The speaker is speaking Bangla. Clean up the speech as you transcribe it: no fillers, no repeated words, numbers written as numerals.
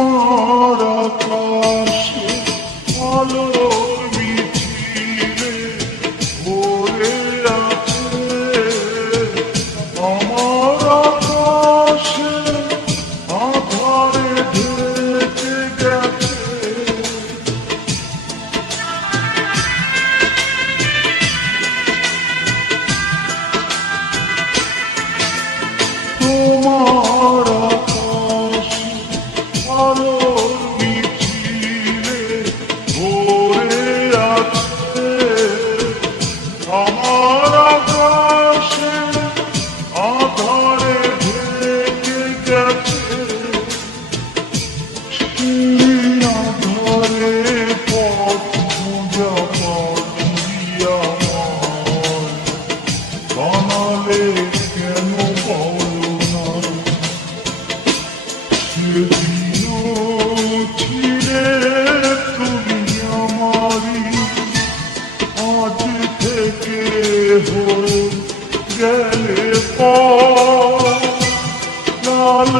তোমার আকাশে আলোর মিছিলে ভরে আছে আমার আকাশে আধারে ঢেকে গেছে তোমার আকাশে আলোর মিছিলে ভরে আছে আমার আকাশে আধারে ঢেকে গেছে সেই আধারে পথ খোঁজা পাখিয়া বানালে কেন বলো না সেদিনও ছিলে তুমি আমারই আজ থেকে হয়ে গেলে লাল